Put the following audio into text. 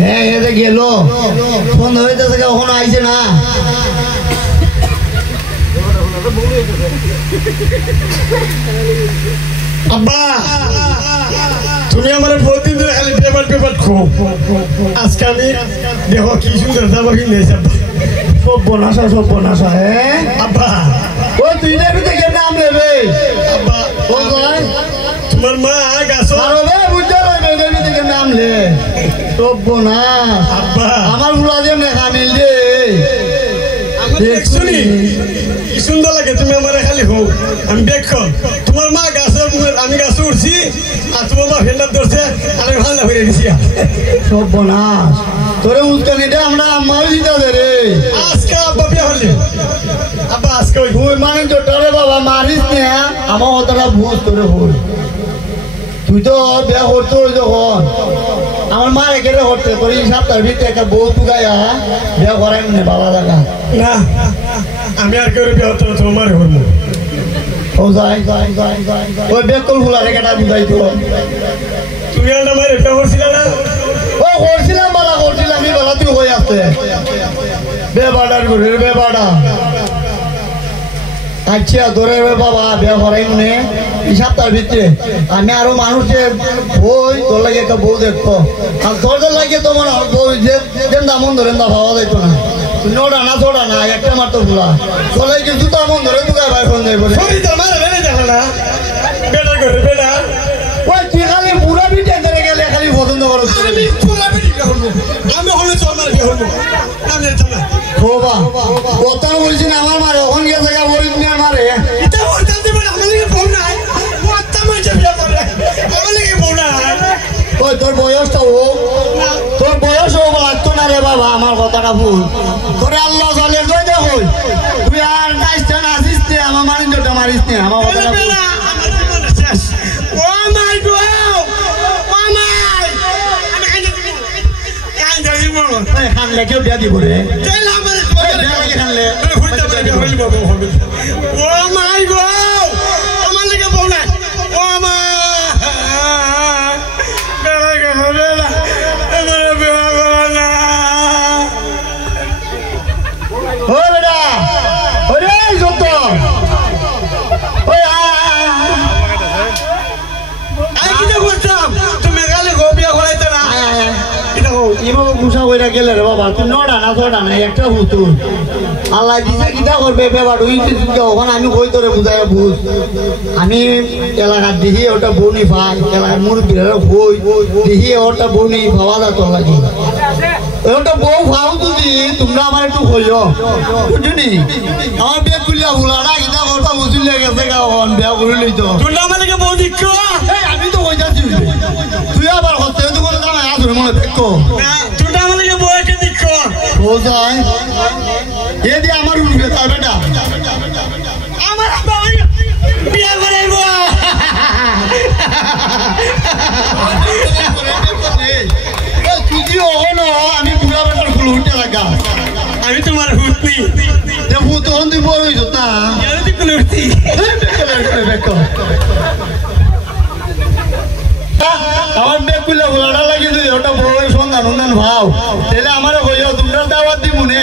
হ্যাঁ এতে গেল ফোন হইতেছে কখনো আইছে না আব্বা তুমি আমার প্রতিদিন ধরে খালি পেপার পেপার খো আজকে আমি দেখো কি সুন্দর যাবো কিনেছি আব্বা সব বনাসা হ্যাঁ আব্বা ও তুই নেবি থেকে নাম নেবে আব্বা ও ভাই তোমার মা গাছ আরো বে বুঝতে পারবে নেবি থেকে নাম লে সব বনাস আব্বা আমার গুলা দিয়ে নেখা মিল দে দেখছনি কি সুন্দর লাগে তুমি আমার খালি হোক আমি দেখো তোমার মা গাছের আমি গাছে উঠছি আর তোমার মা ফেলার ধরছে আর আমি ভালো ফিরে গেছি সব বনাস তোরে উস্কানিটা আমরা আম্মাও দিতে দে রে আজকে আব্বা বিয়ে হলে আব্বা আজকে ওই তুই মানে তোরে বাবা মারিস না আমার হতটা ভুল তোরে ভুল তুই তো বিয়া করতে হই যখন আমার মা একেবারে করতে তোর এই সপ্তাহের ভিতরে একটা বউ টুকাইয়া বিয়া করাই না বাবা দেখা না আমি আর কেউ বিয়ে হতো তোমার হবো ও যাই ওই বেকল ফুলা রেখাটা বুঝাই তো তুমি আর আমার বিয়ে করছিলে না ও করছিলাম এই বেলা তুই হয়ে আসতে বেবাডার করে বেবাডা আচ্ছা ধরে বাবা বিয়া করাই মনে এই সপ্তাহের ভিতরে আমি আরো মানুষের বই তোর লাগে একটা বউ দেখতো আর তোর লাগে তো মনে হয় বই যে দামন ধরেন না ভাবা যাইতো না নোটা না ছোটা না একটা মারতো ফুলা তোর লাগে জুতা মন ধরে তুই ভাই ফোন যাই বলে বেটা করে বেটা ওই তুই খালি পুরা বিটে ধরে গেলে খালি পছন্দ করো আমি পুরা বেটি বিয়ে হবো আমি হলে তো আমার বিয়ে হবো আমি যেতাম না বাবা কথা বলছি না আমার মারে ওখান গিয়ে জায়গা বলিস নি মারে এটা বলতে দেবে আমার লাগে বউ নাই মত্তা মাঝে বিয়ে করে আমার লাগে বউ নাই ওই তোর বয়সটা হোক তোর বয়স হোক লাগতো না রে বাবা আমার কথাটা ভুল তোরে আল্লাহ চলে তুই দেখো তুই আর গাছটা নাচিস নে আমার মারিঞ্জটা মারিস নে আমার কথাটা ভুল ও মাই গড ও মাই আমি খানলে কেউ বিয়া দিব রে খানলে ও মাই গড আমার লাগে বউ নাই ও মা ও বেটা ওরে যত ওই তুমি গেলে গোপিয়া ঘোরাইতে না এভাবে গুসা হয়ে গেলে রে বাবা তুই নটা না ছটা না একটা হুতুর আল্লাহ দিছে কিতা করবে ব্যাপার ওখানে আমি কই তোরে বুঝাই বুঝ আমি এলাকার দেখি ওটা বনি পাই এলাকার মুরব্বীরা কই দেখি ওটা বনি পাওয়া যায় তোর লাগে ওটা বউ খাও তুই তোমরা আমার একটু কইও বুঝলি আমার বেগ খুলিয়া ভুলাটা কিতা করবা বুঝলি গেছে গাওন বিয়া করে লইতো তুই আমার লাগে বউ দিচ্ছ আমি তো কইতাছি তুই আবার হতে তো কোনো দাম আসবে মনে দেখো তুই আমার লাগে বউ একটা দিচ্ছ ও যাই এ দিয়ে আমার উঠবে তার বেটা আমার বিয়ে করাইব তুই কি হলো আমি বুড়া বেটার ফুল উঠতে লাগা আমি তোমার হুতনি দেখো তখন তুই বড় হইছ না আমি কোন উঠতি আমার বেগ খুলে ভোলাটা লাগে যদি ওটা বড় সন্ধান ভাও তাহলে আমার হইয়া তোমরা দাওয়াত দিব নে